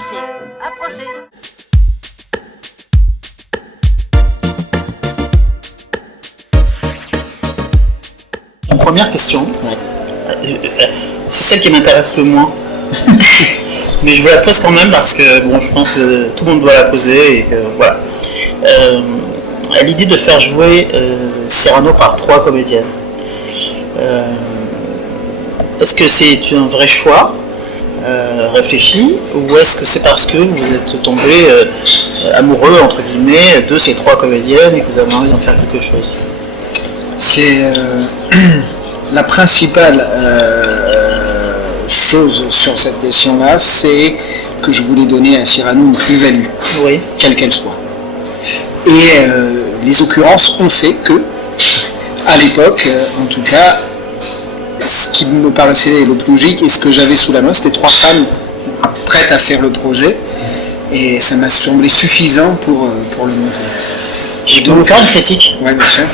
Approchez, approchez. Une première question, c'est celle qui m'intéresse le moins. Mais je vous la pose quand même parce que bon, je pense que tout le monde doit la poser et que voilà. L'idée de faire jouer Cyrano par 3 comédiennes. Est-ce que c'est un vrai choix réfléchi ou est-ce que c'est parce que vous êtes tombé amoureux entre guillemets de ces 3 comédiennes et que vous avez envie d'en faire quelque chose? C'est la principale chose sur cette question-là, c'est que je voulais donner à Cyrano une plus-value, Oui. quelle qu'elle soit. Et les occurrences ont fait que, à l'époque, en tout cas, ce qui me paraissait le plus logique et ce que j'avais sous la main, c'était 3 femmes prêtes à faire le projet, et ça m'a semblé suffisant pour le monter. Je peux vous faire une critique. Ouais, bien sûr.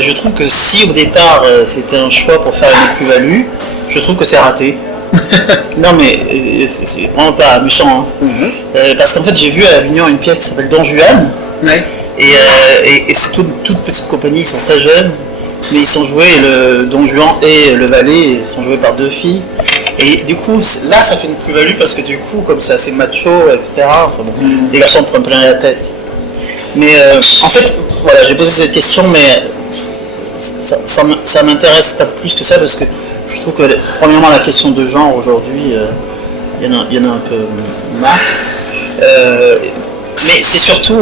Je trouve que si au départ c'était un choix pour faire une plus-value, je trouve que c'est raté. Non mais c'est vraiment pas méchant. Hein. Parce qu'en fait j'ai vu à Avignon une pièce qui s'appelle Don Juan. Ouais. Et c'est toute petite compagnie, ils sont très jeunes, mais ils sont joués, le Don Juan et le valet ils sont joués par 2 filles. Et du coup là ça fait une plus-value parce que du coup comme c'est assez macho, etc. Enfin, bon, les garçons prennent plein la tête. Mais en fait, voilà, j'ai posé cette question, mais ça m'intéresse pas plus que ça parce que je trouve que premièrement la question de genre aujourd'hui, il y en a un peu marre. Mais c'est surtout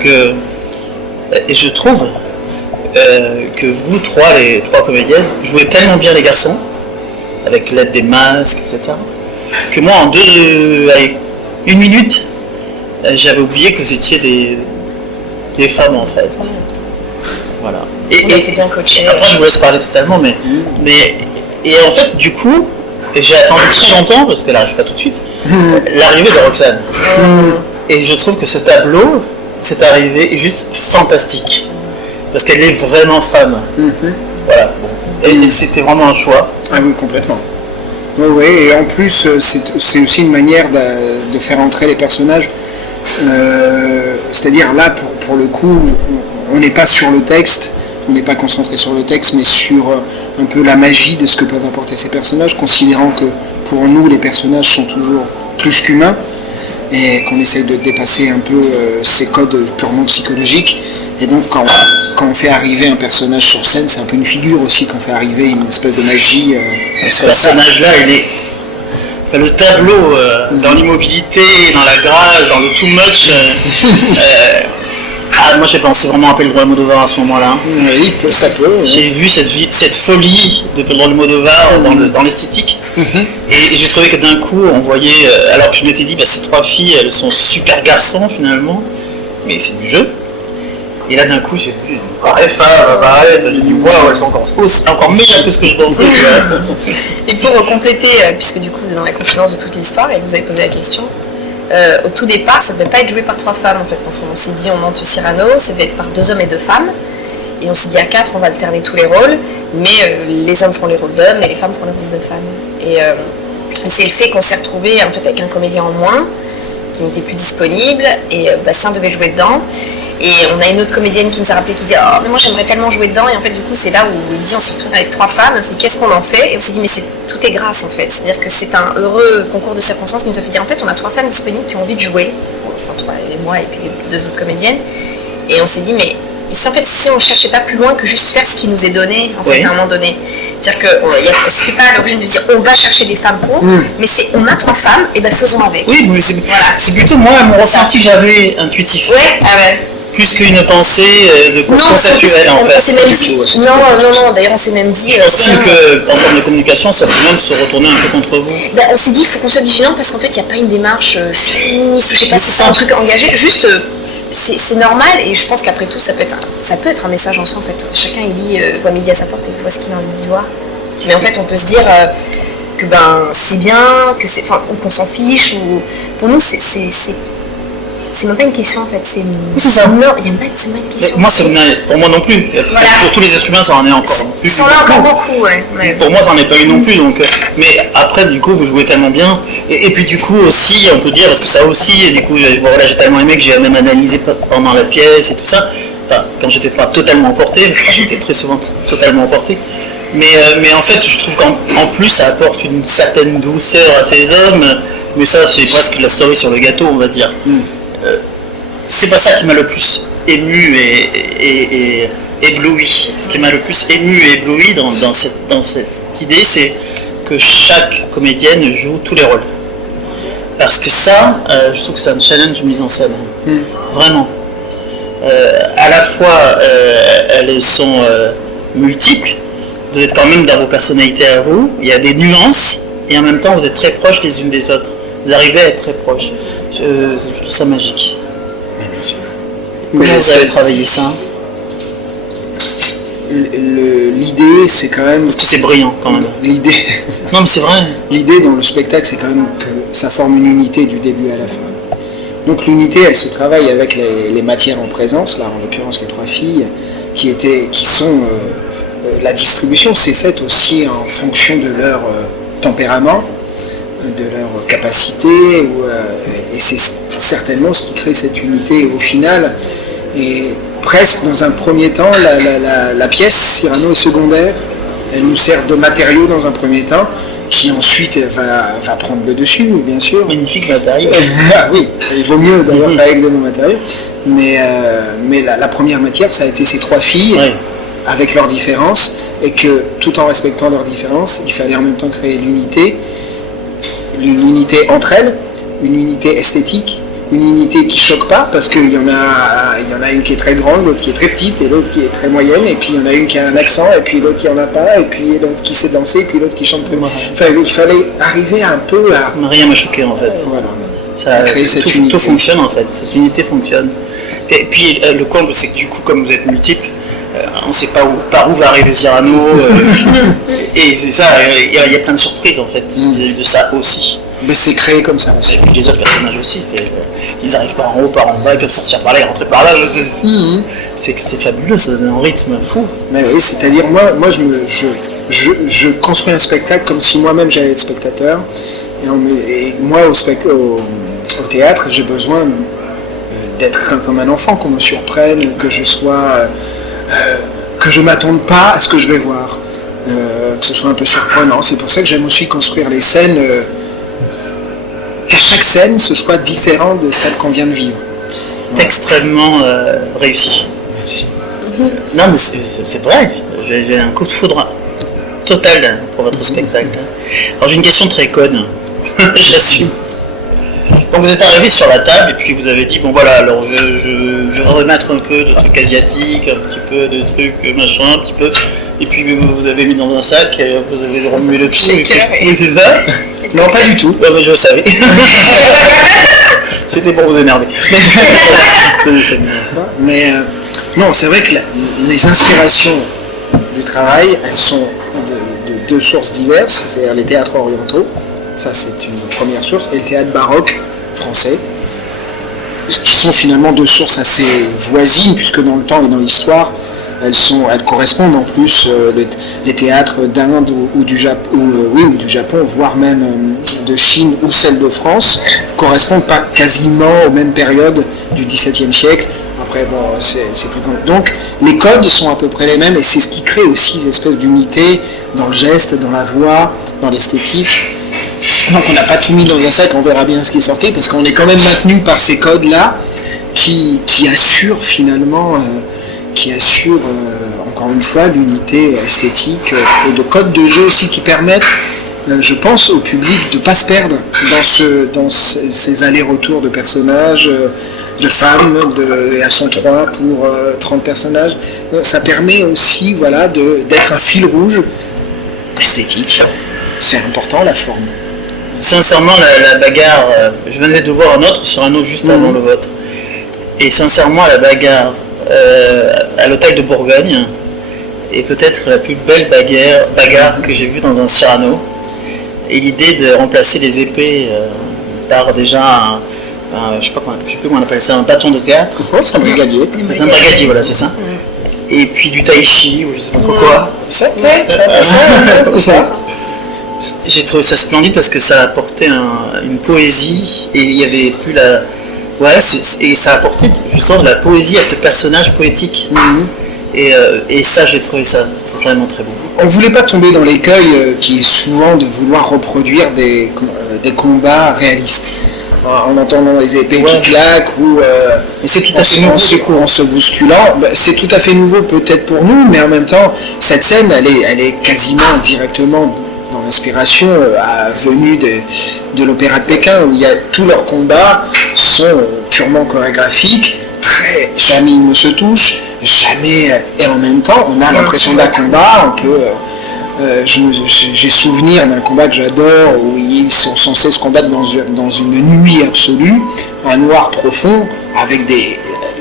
que et je trouve que vous les 3 comédiennes jouez tellement bien les garçons avec l'aide des masques, etc. Que moi en 1 minute, j'avais oublié que vous étiez des femmes en fait. Voilà. On était bien coachés. Après je vous laisse parler totalement, mais et en fait du coup j'ai attendu très longtemps parce qu'elle n'arrive pas tout de suite l'arrivée de Roxane. Et je trouve que ce tableau, cette arrivée est juste fantastique parce qu'elle est vraiment femme. Voilà. Bon. Et c'était vraiment un choix. Ah oui, complètement. Oui, et en plus c'est aussi une manière de faire entrer les personnages. C'est-à-dire là, pour le coup, on n'est pas sur le texte, on n'est pas concentré sur le texte, mais sur un peu la magie de ce que peuvent apporter ces personnages, considérant que pour nous, les personnages sont toujours plus qu'humains, et qu'on essaie de dépasser un peu ces codes purement psychologiques. Et donc, quand on fait arriver un personnage sur scène, c'est un peu une figure aussi, qu'on fait arriver une espèce de magie. Ce personnage-là, il est... Enfin, le tableau dans l'immobilité, dans la grâce, dans le too much. Moi j'ai pensé vraiment à Pedro Almodovar à ce moment-là. Oui, ça peut. J'ai vu cette folie de Pedro Almodovar dans l'esthétique. Et j'ai trouvé que d'un coup on voyait, alors que je m'étais dit ces 3 filles elles sont super garçons finalement, mais c'est du jeu. Et là d'un coup j'ai vu une vraie femme, j'ai dit waouh, elles sont encore meilleures que ce que je pensais. Et pour compléter, puisque du coup vous êtes dans la confidence de toute l'histoire et vous avez posé la question, au tout départ ça ne devait pas être joué par 3 femmes en fait. Quand on s'est dit on monte Cyrano, ça devait être par 2 hommes et 2 femmes. Et on s'est dit à 4 on va alterner tous les rôles, mais les hommes feront les rôles d'hommes et les femmes feront les rôles de femmes. Et c'est le fait qu'on s'est retrouvé en fait avec un comédien en moins qui n'était plus disponible et Bastien devait jouer dedans. Et on a une autre comédienne qui nous a rappelé qui dit oh mais moi j'aimerais tellement jouer dedans, et en fait du coup c'est là où il dit on s'est retrouvé avec 3 femmes, c'est qu'est-ce qu'on en fait, et on s'est dit mais tout est grâce en fait, c'est-à-dire que c'est un heureux concours de circonstances qui nous a fait dire en fait on a 3 femmes disponibles qui ont envie de jouer, enfin 3 et moi et puis les 2 autres comédiennes, et on s'est dit mais en fait si on ne cherchait pas plus loin que juste faire ce qui nous est donné en fait à un moment donné, c'est-à-dire que c'était pas à l'origine de dire on va chercher des femmes pour, mais c'est on a 3 femmes et ben faisons avec. Oui mais c'est plutôt moi mon ressenti que j'avais intuitif. Ouais, plus qu'une pensée conceptuelle en fait. On s'est même dit, non, d'ailleurs on s'est même dit... Je pense même qu'en termes de communication, ça peut même se retourner un peu contre vous. On s'est dit, il faut qu'on soit vigilant parce qu'en fait, il n'y a pas une démarche féministe, ou je sais pas si c'est un truc engagé, juste, c'est normal, et je pense qu'après tout, ça peut être un message en soi en fait. Chacun il dit, voit midi à sa porte et voit ce qu'il a envie d'y voir. Mais en fait, on peut se dire que c'est bien, ou qu'on s'en fiche, ou pour nous, C'est même pas une question en fait, c'est ça. Non, il n'y a pas c'est pas une question. Moi, pour moi non plus. Voilà. Pour tous les êtres humains, ça en est encore plus. Ça en a encore beaucoup, ouais. Pour moi, ça n'en est pas eu non plus. Donc, mais après, du coup, vous jouez tellement bien. Et puis, du coup, aussi, on peut dire, parce que ça aussi, et du coup, voilà, j'ai tellement aimé que j'ai même analysé pendant la pièce et tout ça. Enfin, quand j'étais pas totalement emporté, enfin, j'étais très souvent totalement emporté. Mais en fait, je trouve qu'en plus, ça apporte une certaine douceur à ces hommes. Mais ça, c'est presque la cerise sur le gâteau, on va dire. C'est pas ça qui m'a le plus ému et ébloui. Ce qui m'a le plus ému et ébloui dans cette idée, c'est que chaque comédienne joue tous les rôles. Parce que ça, je trouve que c'est un challenge de mise en scène. Vraiment. À la fois, elles sont multiples. Vous êtes quand même dans vos personnalités à vous. Il y a des nuances. Et en même temps, vous êtes très proches les unes des autres. Vous arrivez à être très proches. Je trouve ça magique. Comment vous avez travaillé ça? L'idée, c'est quand même... Parce que c'est brillant, quand même. L'idée... Non, mais c'est vrai. L'idée dans le spectacle, c'est quand même que ça forme une unité du début à la fin. Donc l'unité, elle se travaille avec les matières en présence, là, en l'occurrence les 3 filles, qui sont... la distribution s'est faite aussi en fonction de leur tempérament, de leur capacité, et c'est certainement ce qui crée cette unité au final. Et presque dans un premier temps, la pièce Cyrano est secondaire, elle nous sert de matériau dans un premier temps, qui ensuite va prendre le dessus, bien sûr. Magnifique matériau. Ah oui, il vaut mieux d'ailleurs travailler avec de bons matériaux. Mais la première matière, ça a été ces 3 filles, avec leurs différences, et que tout en respectant leurs différences, il fallait en même temps créer l'unité entre elles, une unité esthétique, une unité qui choque pas, parce qu'il y en a une qui est très grande, l'autre qui est très petite, et l'autre qui est très moyenne, et puis il y en a une qui a un accent, et puis l'autre qui en a pas, et puis l'autre qui sait danser, et puis l'autre qui chante très bien. Enfin, il fallait arriver un peu à... Rien m'a choqué en fait. Voilà. Tout fonctionne en fait, cette unité fonctionne. Et puis le comble, c'est que du coup, comme vous êtes multiples, on ne sait pas par où va arriver Cyrano, et c'est ça, il y a plein de surprises en fait vis-à-vis de ça aussi. Mais c'est créé comme ça aussi. Et puis les autres personnages aussi, ils arrivent par en haut, par en bas, ils peuvent sortir par là et rentrer par là. C'est fabuleux, ça donne un rythme fou. Mais oui, c'est-à-dire moi je construis un spectacle comme si moi-même j'allais être spectateur. Et moi au théâtre, j'ai besoin d'être comme un enfant, qu'on me surprenne, que je sois... que je m'attende pas à ce que je vais voir, que ce soit un peu surprenant. C'est pour ça que j'aime aussi construire les scènes, qu'à chaque scène ce soit différent de celle qu'on vient de vivre. C'est extrêmement réussi. Non mais c'est vrai, j'ai un coup de foudre total pour votre spectacle. Alors j'ai une question très conne, j'assume. Donc vous êtes arrivé sur la table et puis vous avez dit bon voilà, alors je vais remettre un peu de trucs asiatiques, un petit peu de trucs machin, un petit peu, et puis vous avez mis dans un sac, et vous avez remué le tout. Oui c'est ça. Non pas du tout. Ouais, mais je le savais. C'était pour vous énerver. Mais non, c'est vrai que les inspirations du travail, elles sont de 2 sources diverses, c'est-à-dire les théâtres orientaux, ça c'est une première source, et le théâtre baroque français, qui sont finalement 2 sources assez voisines, puisque dans le temps et dans l'histoire, elles correspondent en plus, les théâtres d'Inde ou du Japon, voire même de Chine ou celles de France, correspondent pas quasiment aux mêmes périodes du XVIIe siècle. Après, bon, c'est plus compliqué. Donc, les codes sont à peu près les mêmes, et c'est ce qui crée aussi des espèces d'unité dans le geste, dans la voix, dans l'esthétique. Donc on n'a pas tout mis dans un sac, on verra bien ce qui est sorti, parce qu'on est quand même maintenu par ces codes-là qui assurent finalement, encore une fois l'unité esthétique et de codes de jeu aussi qui permettent, je pense, au public de ne pas se perdre dans ces allers-retours de personnages, de femmes, elles sont 3 pour 30 personnages. Ça permet aussi d'être un fil rouge esthétique. C'est important la forme. Sincèrement, la bagarre, je venais de voir un autre sur un autre juste avant le vôtre. Et sincèrement, la bagarre à l'hôtel de Bourgogne est peut-être la plus belle bagarre que j'ai vue dans un Cyrano. Et l'idée de remplacer les épées par déjà je sais plus comment on appelle ça, un bâton de théâtre. Oh, c'est un brigadier. C'est un brigadier, voilà, c'est ça. Et puis du tai chi, ou je sais pas trop quoi. Ça, J'ai trouvé ça splendide parce que ça apportait une poésie et il y avait plus la... Ouais, et ça apportait justement de la poésie à ce personnage poétique. Et ça, j'ai trouvé ça vraiment très beau. On ne voulait pas tomber dans l'écueil qui est souvent de vouloir reproduire des combats réalistes. En entendant les épées qui claquent ou mais c'est tout à fait nouveau du coup en se bousculant. C'est tout à fait nouveau peut-être pour nous, mais en même temps, cette scène, elle est quasiment directement dans l'inspiration venue de l'opéra de Pékin, où il y a tous leurs combats sont purement chorégraphiques, jamais ils ne se touchent, jamais, et en même temps, on a l'impression d'un combat, on peut... j'ai souvenir d'un combat que j'adore où ils sont censés se combattre dans une nuit absolue, un noir profond, avec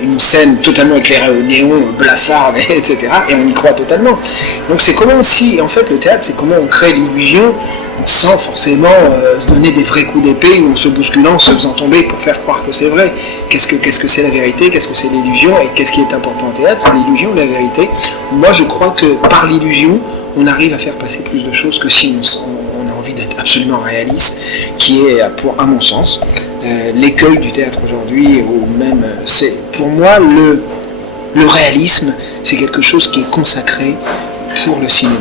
une scène totalement éclairée au néon, blafarde, etc. Et on y croit totalement. Donc c'est comment aussi, en fait le théâtre, c'est comment on crée l'illusion sans forcément se donner des vrais coups d'épée ou en se bousculant, en se faisant tomber pour faire croire que c'est vrai. Qu'est-ce que c'est la vérité, qu'est-ce que c'est l'illusion et qu'est-ce qui est important au théâtre, c'est l'illusion ou la vérité. Moi je crois que par l'illusion, on arrive à faire passer plus de choses que si on a envie d'être absolument réaliste, qui est, à mon sens, l'écueil du théâtre aujourd'hui, ou même, c'est pour moi, le réalisme, c'est quelque chose qui est consacré pour le cinéma.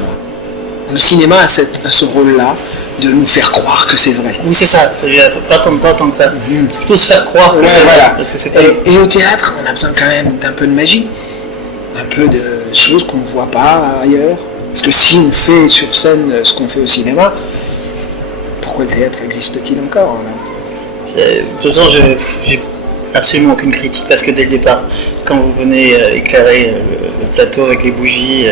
Le cinéma a ce rôle-là de nous faire croire que c'est vrai. Oui, c'est ça, pas tant que ça. C'est plutôt se faire croire que c'est voilà. vrai. Parce que c'est pas... et au théâtre, on a besoin quand même d'un peu de magie, un peu de choses qu'on ne voit pas ailleurs. Parce que si on fait sur scène ce qu'on fait au cinéma, pourquoi le théâtre existe-t-il encore là ? De toute façon, j'ai absolument aucune critique parce que dès le départ, quand vous venez éclairer le plateau avec les bougies,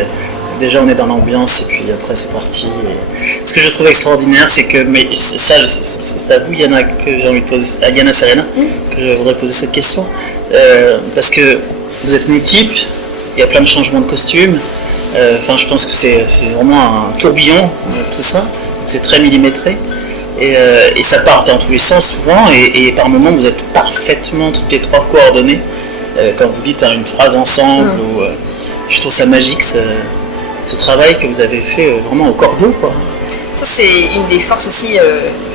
déjà on est dans l'ambiance et puis après c'est parti. Et ce que je trouve extraordinaire, c'est que, mais c'est à vous, Yana, que j'ai envie de poser, à Yana Serena, que je voudrais poser cette question, parce que vous êtes multiples, il y a plein de changements de costumes. Je pense que c'est vraiment un tourbillon, tout ça. C'est très millimétré. Et ça part dans tous les sens souvent. Et par moments, vous êtes parfaitement toutes les trois coordonnées. Quand vous dites une phrase ensemble. Je trouve ça magique, ce travail que vous avez fait vraiment au cordeau, quoi. Ça, c'est une des forces aussi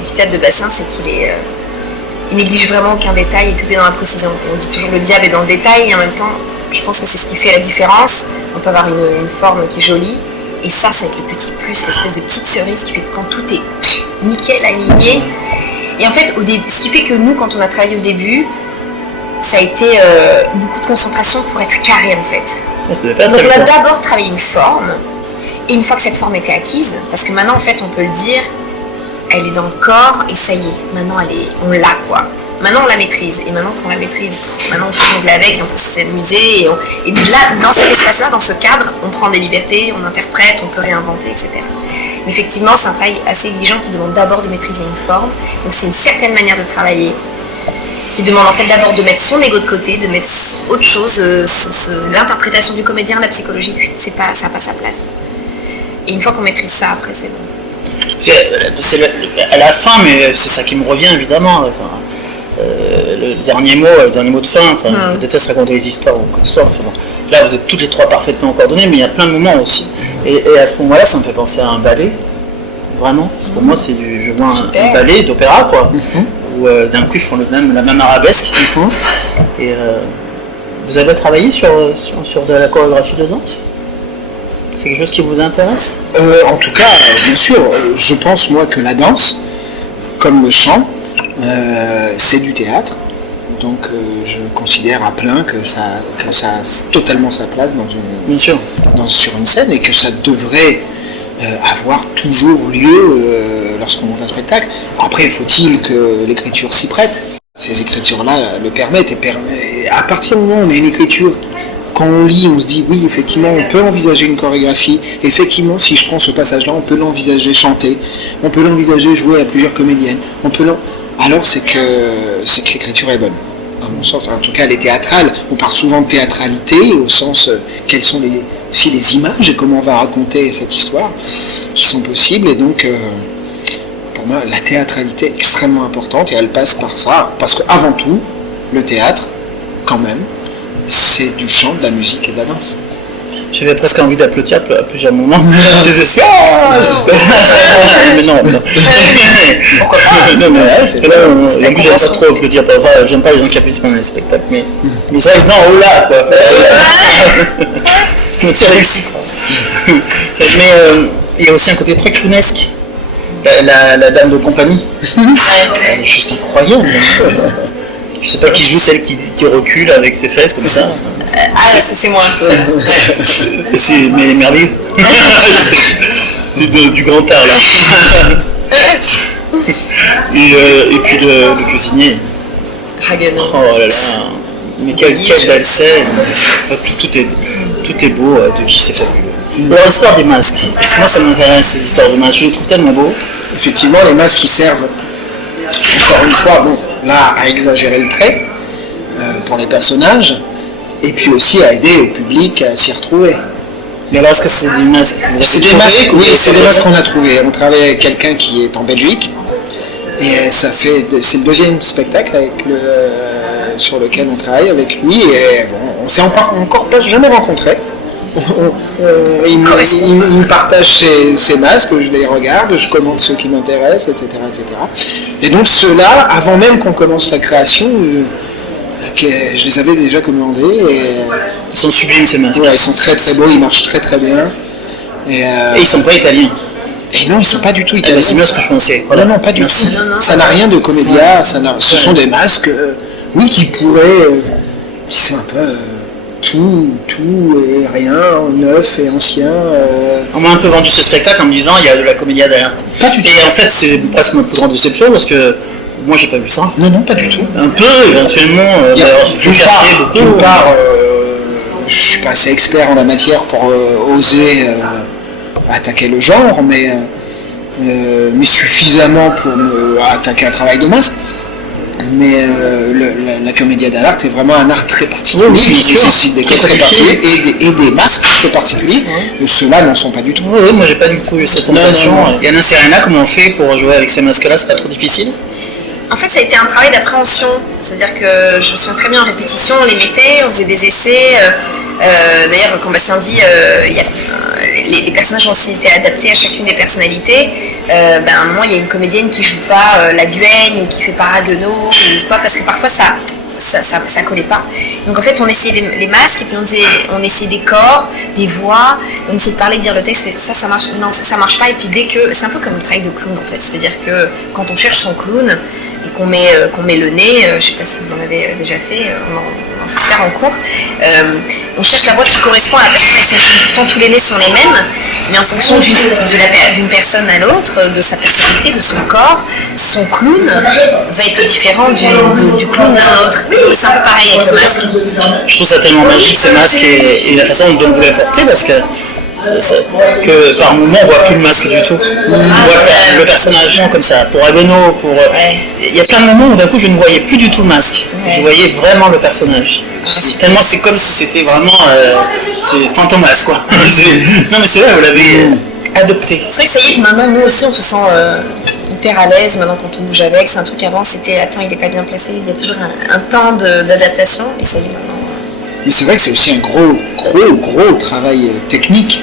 du théâtre de Bastien, c'est il néglige vraiment aucun détail et tout est dans la précision. On dit toujours le diable est dans le détail et en même temps, je pense que c'est ce qui fait la différence. On peut avoir une forme qui est jolie et ça va être le petit plus, l'espèce de petite cerise qui fait que quand tout est nickel aligné. Et en fait, ce qui fait que nous, quand on a travaillé au début, ça a été beaucoup de concentration pour être carré en fait. Donc on a d'abord travaillé une forme et une fois que cette forme était acquise, parce que maintenant en fait on peut le dire, elle est dans le corps et ça y est, maintenant on l'a quoi. Maintenant on la maîtrise, et maintenant qu'on la maîtrise, maintenant on peut jongler avec, et on peut s'amuser, et là, dans cet espace-là, dans ce cadre, on prend des libertés, on interprète, on peut réinventer, etc. Mais effectivement, c'est un travail assez exigeant qui demande d'abord de maîtriser une forme, donc c'est une certaine manière de travailler, qui demande en fait d'abord de mettre son ego de côté, de mettre autre chose, l'interprétation du comédien, la psychologie, ça n'a pas sa place. Et une fois qu'on maîtrise ça, après c'est bon. C'est à la fin, mais c'est ça qui me revient évidemment. Le dernier mot de fin, je déteste raconter les histoires ou quoi que ce soit. Là, vous êtes toutes les trois parfaitement coordonnées, mais il y a plein de moments aussi. Et à ce moment-là, ça me fait penser à un ballet, vraiment. Parce que pour moi, je vois un ballet d'opéra, quoi. Où d'un coup, ils font la même arabesque. Et vous avez travaillé sur de la chorégraphie de danse ? C'est quelque chose qui vous intéresse ? En tout cas, bien sûr, je pense moi que la danse, comme le chant, c'est du théâtre, donc je considère à plein que ça a totalement sa place sur une scène et que ça devrait avoir toujours lieu lorsqu'on monte un spectacle. Après, faut-il que l'écriture s'y prête ? Ces écritures-là le permettent et à partir du moment où on a une écriture, quand on lit, on se dit oui, effectivement, on peut envisager une chorégraphie. Effectivement, si je prends ce passage-là, on peut l'envisager chanter, on peut l'envisager jouer à plusieurs comédiennes, alors c'est que l'écriture est bonne. À mon sens, en tout cas, elle est théâtrale. On parle souvent de théâtralité au sens quelles sont aussi les images et comment on va raconter cette histoire qui sont possibles. Et donc, pour pour moi, la théâtralité est extrêmement importante et elle passe par ça. Parce qu'avant tout, le théâtre, quand même, c'est du chant, de la musique et de la danse. J'avais presque envie d'applaudir à plusieurs moments. Je disais ça. Mais non. Pourquoi pas? Non, mais c'est là. Et en plus, j'aime pas trop applaudir. Enfin, j'aime pas les gens qui applaudissent pendant les spectacles. Mais c'est vrai que non, oh là, quoi. C'est réussi, quoi. Mais il y a aussi un côté très clownesque. La dame de compagnie. Elle est juste incroyable. Je sais pas qui joue celle qui recule avec ses fesses comme ça. C'est moi. C'est merveilleux. C'est du grand art là. Et puis le cuisinier. Hagen. Oh là là. Mais quelle belle scène. Tout est beau, c'est fabuleux. Alors l'histoire des masques. Moi ça m'intéresse ces histoires de masques. Je les trouve tellement beaux. Effectivement, les masques qui servent, encore une fois, bon, là, à exagérer le trait pour les personnages, et puis aussi à aider le public à s'y retrouver. Mais alors, est-ce que c'est des masques que vous avez C'est des masques, oui, c'est des masques qu'on a trouvés. On travaille avec quelqu'un qui est en Belgique, et c'est le deuxième spectacle sur lequel on travaille avec lui, et bon, on s'est encore pas jamais rencontrés. Il me partage ses masques, je les regarde, je commande ceux qui m'intéressent, etc., etc. Et donc ceux-là, avant même qu'on commence la création, je les avais déjà commandés. Ils sont sublimes ces masques. Ouais, ils sont très très beaux, ils marchent très très bien. Et ils sont pas italiens. Et non, ils sont pas du tout italiens. C'est bien ce que je pensais. Voilà. Non, pas du tout. Ça n'a rien de comédia, ce sont des masques, oui, qui pourraient, qui sont un peu... tout et rien, neuf et ancien. On m'a un peu vendu ce spectacle en me disant il y a de la comédia derrière. Pas du tout. Et en fait c'est presque ma plus grande déception parce que moi j'ai pas vu ça. Non, pas du tout. Un peu éventuellement, D'une part, je suis pas assez expert en la matière pour oser attaquer le genre, mais suffisamment pour attaquer un travail de masque. Mais la comédia dell'arte est vraiment un art très particulier, qui nécessite des codes très particuliers et des masques très particuliers. Ceux-là n'en sont pas du tout. Oui, moi j'ai pas du tout eu cette sensation. Et Anna Serena, comment on fait pour jouer avec ces masques-là? C'est pas trop difficile? En fait, ça a été un travail d'appréhension. C'est-à-dire que je me souviens très bien en répétition, on les mettait, on faisait des essais. D'ailleurs, comme Bastien dit, les personnages ont aussi été adaptés à chacune des personnalités. À un moment, il y a une comédienne qui joue pas la duègne ou qui fait pas Raguenaud ou quoi, parce que parfois ça collait pas. Donc en fait, on essayait les masques et puis on essayait des corps, des voix, on essayait de parler, de dire le texte, ça marche, non, ça marche pas. Et puis dès que c'est un peu comme le travail de clown en fait, c'est-à-dire que quand on cherche son clown et qu'on met le nez, je sais pas si vous en avez déjà fait, on en fait faire en cours, on cherche la voix qui correspond à la personne. Pourtant tous les nez sont les mêmes, mais en fonction d'une personne à l'autre, de sa personnalité, de son corps, son clown va être différent du clown d'un autre. Et c'est un peu pareil avec le masque. Je trouve ça tellement magique ces masques et la façon dont vous les portez parce que par moment on voit plus le masque du tout. On voit le personnage comme ça. Pour Raguenaud, il y a plein de moments où d'un coup je ne voyais plus du tout le masque. Je voyais vraiment le personnage. Tellement c'est comme si c'était vraiment c'est Fantomas quoi. Non mais c'est vrai, vous l'avez adopté. C'est vrai que ça y est que maintenant nous aussi on se sent hyper à l'aise maintenant quand on bouge avec. C'est un truc avant c'était attends il est pas bien placé, il y a toujours un temps d'adaptation et ça y est maintenant. Mais c'est vrai que c'est aussi un gros travail technique.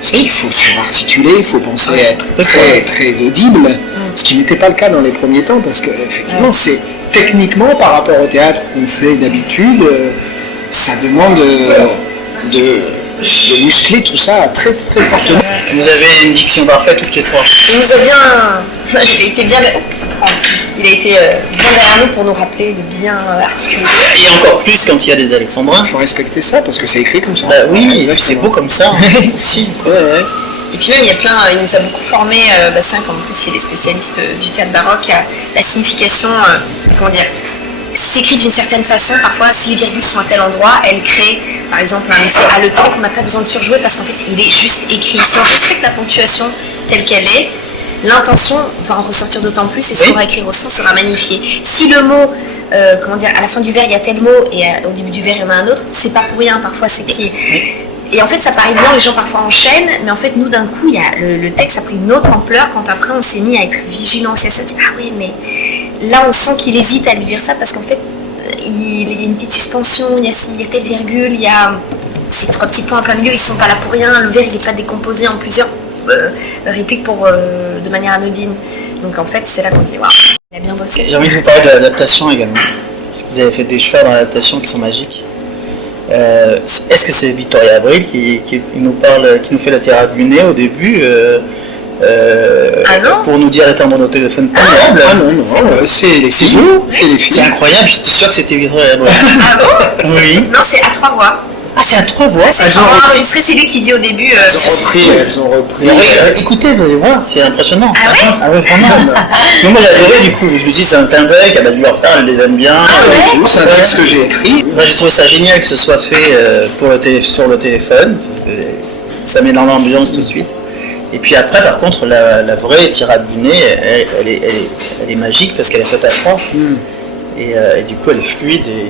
Parce qu'il faut surarticuler, il faut penser à être très très audible, ce qui n'était pas le cas dans les premiers temps, parce que effectivement c'est techniquement par rapport au théâtre qu'on fait d'habitude, ça demande de muscler tout ça très très fortement. Vous avez une diction parfaite toutes les trois. Il nous a il a été bien derrière nous pour nous rappeler de bien articuler. Et encore plus quand il y a des alexandrins. Il faut respecter ça parce que c'est écrit comme ça. Bah oui, c'est beau comme ça aussi. Ouais. Et puis même il nous a beaucoup formé, Bastien, comme en plus il est spécialiste du théâtre baroque, à la signification, s'écrit d'une certaine façon, parfois si les virgules sont à tel endroit, elles créent par exemple un effet haletant qu'on n'a pas besoin de surjouer parce qu'en fait il est juste écrit. Si on respecte la ponctuation telle qu'elle est, l'intention va en ressortir d'autant plus et ce qu'on va écrire au son sera magnifié. Si le mot, à la fin du vers il y a tel mot et au début du vers il y en a un autre, c'est pas pour rien, parfois c'est qui. Et en fait, ça paraît bien, les gens parfois enchaînent, mais en fait, nous, d'un coup, il y a le texte a pris une autre ampleur quand après on s'est mis à être vigilant. C'est ça, ah oui, mais là, on sent qu'il hésite à lui dire ça parce qu'en fait, il y a une petite suspension, il y a telle virgule, il y a ces 3 petits points en plein milieu, ils sont pas là pour rien. Le vers, il n'est pas décomposé en plusieurs répliques de manière anodine. Donc en fait, c'est là qu'on se dit, waouh, il a bien bossé. J'ai envie de vous parler de l'adaptation également. Parce que vous avez fait des choix dans l'adaptation qui sont magiques. Est-ce que c'est Victoria Abril qui nous parle, qui nous fait la tirade du nez au début pour nous dire d'éteindre nos téléphones portables? Non, c'est les filles. C'est les filles. C'est incroyable, j'étais sûr que c'était Victoria Abril. Ah bon? Oui. Non, c'est à 3 voix. Ah, c'est à 3 voix. Elles ont enregistré, c'est lui qui dit au début. Elles ont repris. Écoutez, vous allez voir, c'est impressionnant. Ah ouais? Ah ouais, vraiment. Mais moi j'ai adoré du coup, je me suis dit c'est un clin d'œil qu'elle a dû leur faire, elle les aime bien. Ah ouais? C'est un texte que j'ai écrit. Moi j'ai trouvé ça génial que ce soit fait sur le téléphone, ça met dans l'ambiance tout de suite. Et puis après par contre la vraie tirade du nez, elle est magique parce qu'elle est faite à 3. Et du coup elle est fluide et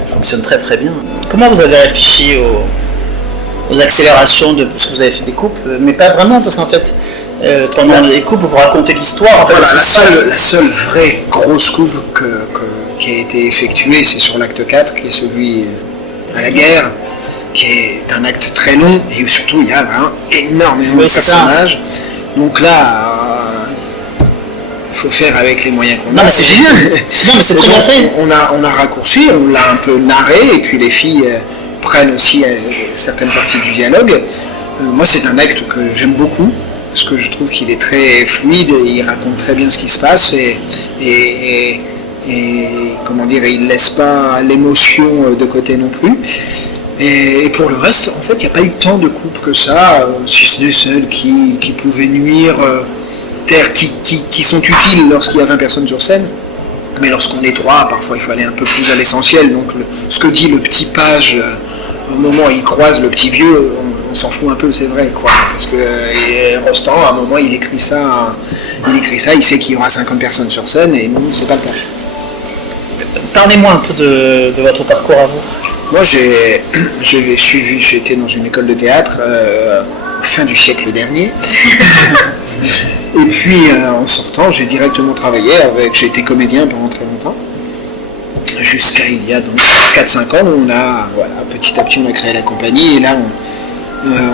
elle fonctionne très très bien. Comment vous avez réfléchi aux accélérations parce que vous avez fait des coupes, mais pas vraiment parce qu'en fait pendant les coupes vous racontez l'histoire. En fait, voilà, la seule vraie grosse coupe qui a été effectuée, c'est sur l'acte 4 qui est celui à la guerre, qui est un acte très long et où surtout il y a énormément de personnages. Donc là il faut faire avec les moyens qu'on a. Non mais c'est génial. Non mais c'est très bien fait. On a raccourci, on l'a un peu narré et puis les filles prennent aussi certaines parties du dialogue. Moi c'est un acte que j'aime beaucoup parce que je trouve qu'il est très fluide et il raconte très bien ce qui se passe et comment dire, il ne laisse pas l'émotion de côté non plus. Et pour le reste, en fait, il n'y a pas eu tant de coupes que ça, si ce n'est celles qui pouvaient nuire, qui sont utiles lorsqu'il y a 20 personnes sur scène. Mais lorsqu'on est 3, parfois il faut aller un peu plus à l'essentiel. Donc ce que dit le petit page, au moment où il croise le petit vieux, on s'en fout un peu, c'est vrai, quoi. Parce que Rostand, à un moment, il écrit ça, il sait qu'il y aura 50 personnes sur scène, et nous, c'est pas le cas. Parlez-moi un peu de votre parcours à vous. Moi, j'ai été dans une école de théâtre fin du siècle dernier. Et puis, en sortant, j'ai directement travaillé j'ai été comédien pendant très longtemps. Jusqu'à il y a donc 4-5 ans, où petit à petit, on a créé la compagnie. Et là,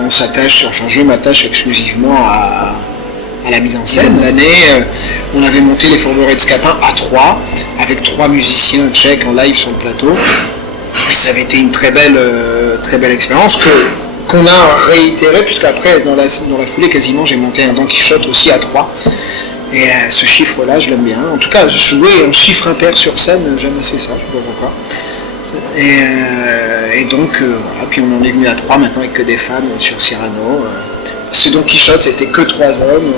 on s'attache, enfin, je m'attache exclusivement à la mise en scène. L'année, on avait monté les Fourberies de Scapin à 3, avec 3 musiciens tchèques en live sur le plateau. Et ça avait été une très belle expérience qu'on a réitéré, puisqu'après, dans la foulée, quasiment, j'ai monté un Don Quichotte aussi à 3. Et ce chiffre-là, je l'aime bien. En tout cas, jouer un chiffre impair sur scène, j'aime assez ça, je ne sais pas pourquoi. Et donc, voilà, puis on en est venu à 3 maintenant avec que des femmes sur Cyrano. Ce Don Quichotte, c'était que 3 hommes,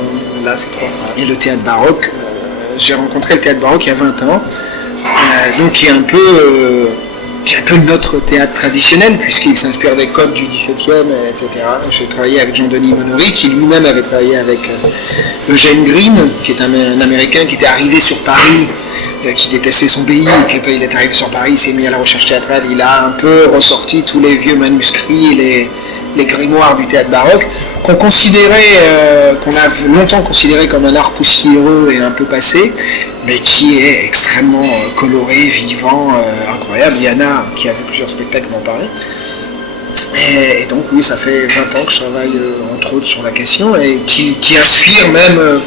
là c'est 3 femmes. Et le théâtre baroque, j'ai rencontré le théâtre baroque il y a 20 ans, donc qui est un peu notre théâtre traditionnel, puisqu'il s'inspire des codes du XVIIe, etc. J'ai travaillé avec Jean-Denis Monory, qui lui-même avait travaillé avec Eugene Green, qui est un Américain qui était arrivé sur Paris, qui détestait son pays, et quand il est arrivé sur Paris, il s'est mis à la recherche théâtrale, il a un peu ressorti tous les vieux manuscrits, les grimoires du théâtre baroque, qu'on a longtemps considéré comme un art poussiéreux et un peu passé, mais qui est extrêmement coloré, vivant, incroyable. Yana, qui a vu plusieurs spectacles, m'en parlait. Et donc oui, ça fait 20 ans que je travaille entre autres sur la question et qui inspire même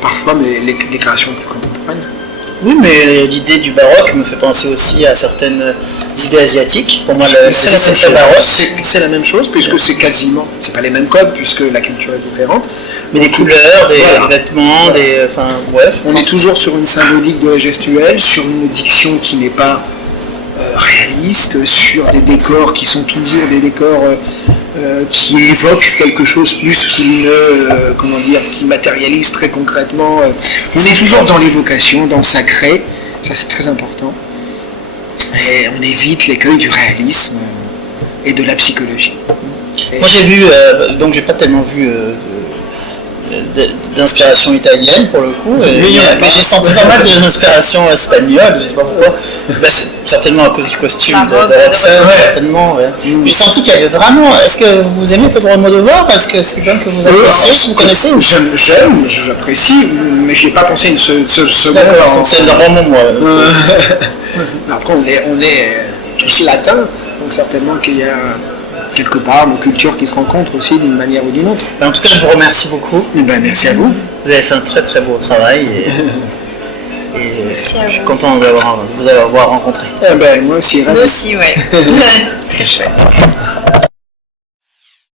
parfois les créations plus contemporaines. Oui, mais l'idée du baroque me fait penser aussi à certaines idées asiatiques. Pour moi, c'est la même chose, puisque c'est pas les mêmes codes, puisque la culture est différente. Mais des couleurs, des vêtements, on est toujours sur une symbolique de la gestuelle, sur une diction qui n'est pas réaliste, sur des décors qui sont toujours des décors qui évoquent quelque chose plus qui matérialise très concrètement. On est toujours dans l'évocation, dans le sacré, ça c'est très important. Et on évite l'écueil du réalisme et de la psychologie. Moi j'ai vu, donc j'ai pas tellement vu d'inspiration italienne pour le coup, Oui, mais j'ai senti pas mal d'inspiration espagnole, je sais pas pourquoi. Bah, certainement à cause du costume La robe, de Roxane, ouais. certainement. Ouais. J'ai senti qu'il y avait vraiment. Est-ce que vous aimez Pedro Almodovar? Est-ce que c'est quelqu'un que vous appréciez, que vous connaissez? J'aime, j'apprécie, mais je n'y ai pas pensé une seule seconde. D'accord, donc c'est un bon moment. Après, on est tous latins, donc certainement qu'il y a quelque part nos cultures qui se rencontrent aussi d'une manière ou d'une autre. En tout cas, je vous remercie beaucoup. Eh ben, merci à vous. Vous avez fait un très très beau travail et Merci à je suis vous. content de vous avoir rencontré. Eh ben, moi aussi, ravi. Nous aussi, ouais. Très chouette.